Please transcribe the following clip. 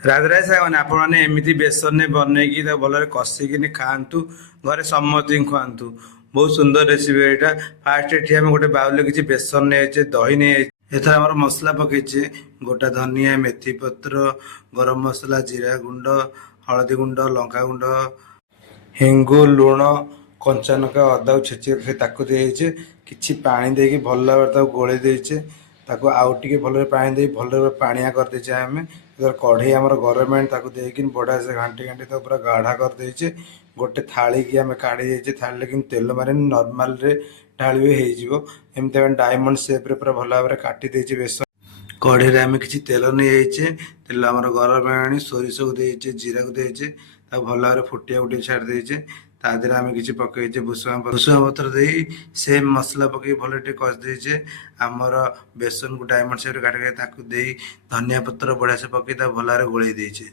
ରାଧରାଜ ସାଙ୍ଗମାନେ ଆପଣମାନେ ଏମିତି ବେସନରେ ବନେଇକି ତାକୁ ଭଲରେ କଷିକିନି ଖାଆନ୍ତୁ, ଘରେ ସମସ୍ତଙ୍କୁ ଖୁଆନ୍ତୁ। ବହୁତ ସୁନ୍ଦର ରେସିପି ଏଇଟା। ଫାର୍ଷ୍ଟ ଏଠି ଆମେ ଗୋଟେ ବାଉଲରେ କିଛି ବେସନ ନେଇଯାଇଛେ, ଦହି ନେଇଯାଇଛେ। ଏଥର ଆମର ମସଲା ପକେଇଛେ, ଗୋଟା ଧନିଆ, ମେଥି ପତ୍ର, ଗରମ ମସଲା, ଜିରା ଗୁଣ୍ଡ, ହଳଦୀ ଗୁଣ୍ଡ, ଲଙ୍କା ଗୁଣ୍ଡ, ହେଙ୍ଗୁ, ଲୁଣ, କଞ୍ଚା ଲଙ୍କା, ଅଦାକୁ ଛେଚି ରଖି ତାକୁ ଦେଇଛେ। କିଛି ପାଣି ଦେଇକି ଭଲ ଭାବରେ ତାକୁ ଗୋଳେଇ ଦେଇଛେ। ତାକୁ ଆଉ ଟିକେ ଭଲରେ ପାଣି ଦେଇ ଭଲରେ ପାଣିଆ କରିଦେଇଛେ ଆମେ। କଢ଼େଇ ଆମର ଗରମ ପାଣି ତାକୁ ଦେଇକି ବଢ଼ିଆ ସେ ଘାଣ୍ଟି ଘାଣ୍ଟି ତାକୁ ପୁରା ଗାଢ଼ା କରିଦେଇଛେ। ଗୋଟେ ଥାଳିକି ଆମେ କାଢ଼ି ଦେଇଛେ, ଥାଳିରେ କିନ୍ତୁ ତେଲ ମାରିନି, ନର୍ମାଲରେ ଢାଳିବେ ହେଇଯିବ। ଏମିତି ଆମେ ଡାଇମଣ୍ଡ ସେପ୍ରେ ପୁରା ଭଲ ଭାବରେ କାଟି ଦେଇଛେ ବେସନ। କଢ଼େଇରେ ଆମେ କିଛି ତେଲ ନେଇଯାଇଛେ, ତେଲ ଆମର ଗରମ ଆଣି ସୋରିଷକୁ ଦେଇଛେ, ଜିରାକୁ ଦେଇଛେ, ତାକୁ ଭଲ ଭାବରେ ଫୁଟିବାକୁ ଟିକେ ଛାଡ଼ି ଦେଇଛେ। ତା ଦେହରେ ଆମେ କିଛି ପକେଇଛେ ଭୂଷଙ୍ଗା ପତ୍ର ଦେଇ ସେମ୍ ମସଲା ପକେଇ ଭଲ ଟିକେ କଷି ଦେଇଛେ। ଆମର ବେସନକୁ ଡାଇମଣ୍ଡ ସେପ୍ରେ କାଟି ତାକୁ ଦେଇ ଧନିଆ ପତ୍ର ବଢ଼ିଆ ସେ ପକେଇ ତାକୁ ଭଲ ଭାବରେ ଗୋଳେଇ ଦେଇଛେ।